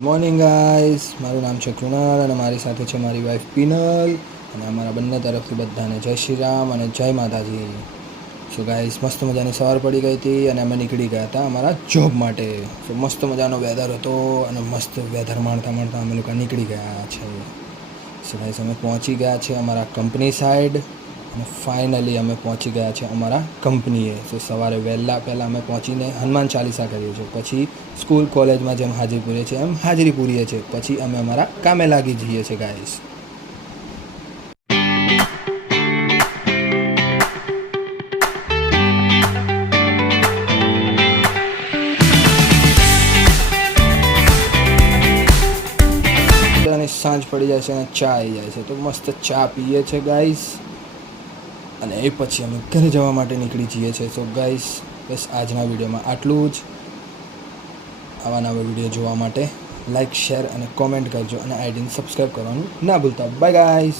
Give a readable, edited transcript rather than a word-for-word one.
Morning guys, મારું નામ છે કૃણાલ અને મારી સાથે છે મારી વાઈફ પિનલ અને અમારા બંને તરફથી બધાને જય શ્રી રામ અને જય માતાજી. સો ગાઈસ, મસ્ત મજાની સવાર પડી ગઈ હતી અને અમે નીકળી ગયા હતા અમારા જોબ માટે. સો મસ્ત મજાનો વેધર હતો અને મસ્ત વેધર માણતા માણતા અમે લોકો નીકળી ગયા છે. સો ગાઈસ, અમે પહોંચી ગયા છે અમારા કંપની સાઈડ અને ફાઇનલી અમે પહોંચી ગયા છે અમારા કંપનીએ. સો સવારે પહેલાં અમે પહોંચીને હનુમાન ચાલીસા કરીએ છીએ, પછી સ્કૂલ કોલેજમાં જેમ હાજરી પૂરીએ છીએ એમ હાજરી પૂરીએ છીએ, પછી અમે અમારા કામે લાગી જઈએ છીએ ગાઈસ. અને સાંજ પડી જાય છે અને ચા આવી જાય છે, તો મસ્ત ચા પીએ છીએ ગાઈસ અને એ પછી અમે ઘરે જવા માટે નીકળી જઈએ છીએ. સો ગાઈસ, બસ આજના વિડીયોમાં આટલું જ. આવા નવા વિડીયો જોવા માટે લાઈક, શેર અને કોમેન્ટ કરજો અને આઈડીને સબસ્ક્રાઈબ કરવાનું ના ભૂલતા. Bye guys.